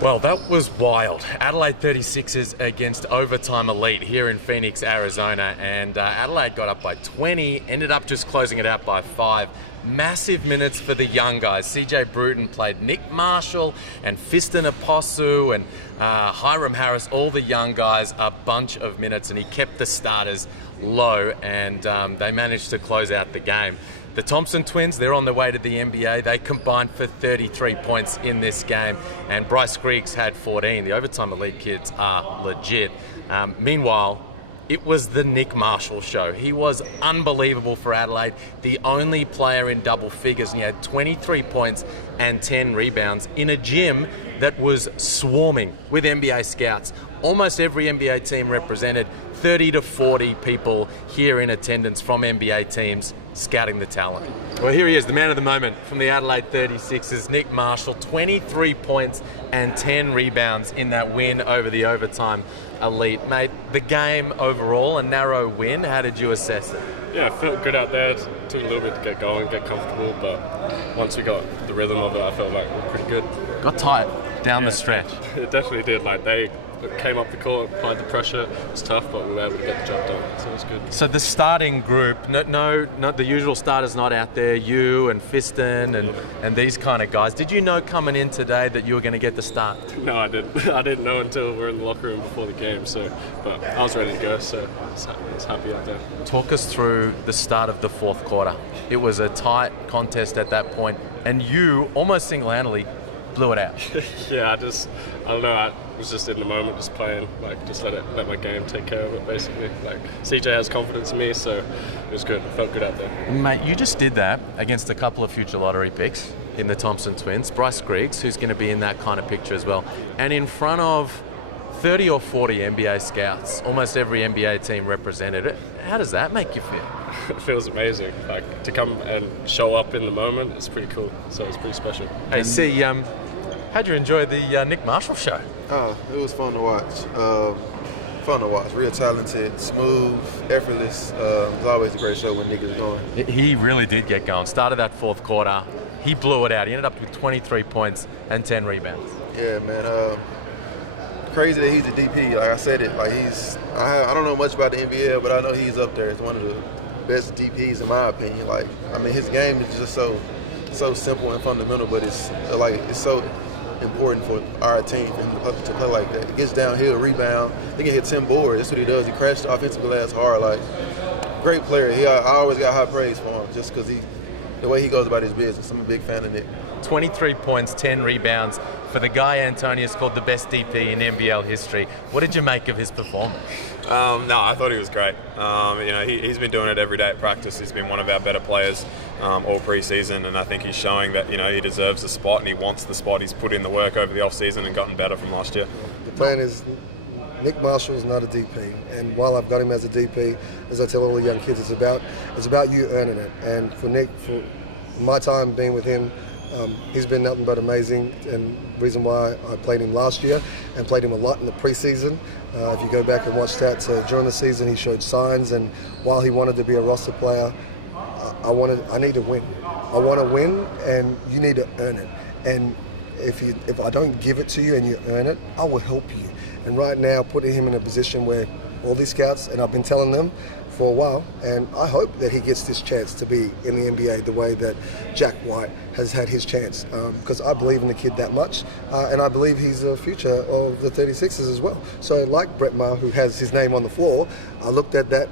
Well, that was wild. Adelaide 36ers against Overtime Elite here in Phoenix, Arizona. And Adelaide got up by 20, ended up just closing it out by 5. Massive minutes for the young guys. CJ Bruton played Nick Marshall and Fiston Apostle and Hiram Harris, all the young guys, a bunch of minutes, and he kept the starters low, and they managed to close out the game. The Thompson twins, they're on their way to the NBA. They combined for 33 points in this game, and Bryce Griggs had 14. The Overtime Elite kids are legit. Meanwhile, it was the Nick Marshall show. He was unbelievable for Adelaide, the only player in double figures, and he had 23 points and 10 rebounds in a gym that was swarming with NBA scouts. Almost every NBA team represented, 30 to 40 people here in attendance from NBA teams scouting the talent. Well, here he is, the man of the moment from the Adelaide 36ers, Nick Marshall, 23 points and 10 rebounds in that win over the Overtime Elite. Mate, the game overall, a narrow win, how did you assess it? Yeah, I felt good out there. It took a little bit to get going, get comfortable, but once we got the rhythm of it, I felt like we were pretty good. Got tight down the stretch. It definitely did. Like, they came up the court, applied the pressure. It was tough, but we were able to get the job done, so it was good. So the starting group, no, not the usual starters not out there, you and Fiston and these kind of guys. Did you know coming in today that you were going to get the start? No, I didn't. I didn't know until we were in the locker room before the game, but I was ready to go, so I was happy out there. Talk us through the start of the fourth quarter. It was a tight contest at that point, and you almost single-handedly blew it out. Yeah, I don't know, I was just in the moment, just playing, like, just let my game take care of it, basically. Like, CJ has confidence in me, so it was good. It felt good out there. Mate, you just did that against a couple of future lottery picks in the Thompson twins, Bryce Griggs, who's going to be in that kind of picture as well, and in front of 30 or 40 NBA scouts, almost every NBA team represented. How does that make you feel? It feels amazing. Like, to come and show up in the moment, it's pretty cool. So it's pretty special. Hey, see, how'd you enjoy the Nick Marshall show? Oh, it was fun to watch. Real talented, smooth, effortless. It's always a great show when Nick is going. He really did get going. Started that fourth quarter. He blew it out. He ended up with 23 points and 10 rebounds. Yeah, man. Crazy that he's a DP. Like I said it, like I don't know much about the NBA, but I know he's up there. It's one of the best DPs in my opinion. Like, I mean, his game is just so simple and fundamental, but it's so important for our team to play like that. He gets downhill, rebound. He can hit 10 boards. That's what he does. He crashed the offensive glass hard. Like, great player. I always got high praise for him just because the way he goes about his business. I'm a big fan of Nick. 23 points, 10 rebounds for the guy Antonius called the best DP in NBL history. What did you make of his performance? No, I thought he was great. He's been doing it every day at practice. He's been one of our better players all pre-season, and I think he's showing that he deserves the spot and he wants the spot. He's put in the work over the off-season and gotten better from last year. The plan is Nick Marshall is not a DP, and while I've got him as a DP, as I tell all the young kids, it's about you earning it. And for Nick, for my time being with him, he's been nothing but amazing, and reason why I played him last year and played him a lot in the preseason. If you go back and watch that, during the season he showed signs, and while he wanted to be a roster player, I need to win. I want to win, and you need to earn it. And if I don't give it to you and you earn it, I will help you. And right now, putting him in a position where all these scouts, and I've been telling them for a while, and I hope that he gets this chance to be in the NBA the way that Jack White has had his chance, because I believe in the kid that much, and I believe he's the future of the 36ers as well. So like Brett Maher, who has his name on the floor, I looked at that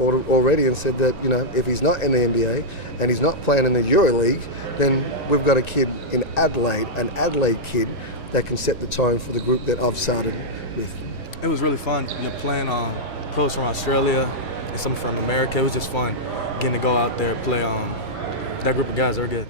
already and said that, if he's not in the NBA and he's not playing in the EuroLeague, then we've got a kid in Adelaide, an Adelaide kid that can set the tone for the group that I've started with. It was really fun. You're playing pros from Australia and some from America. It was just fun getting to go out there and play that group of guys. They're good.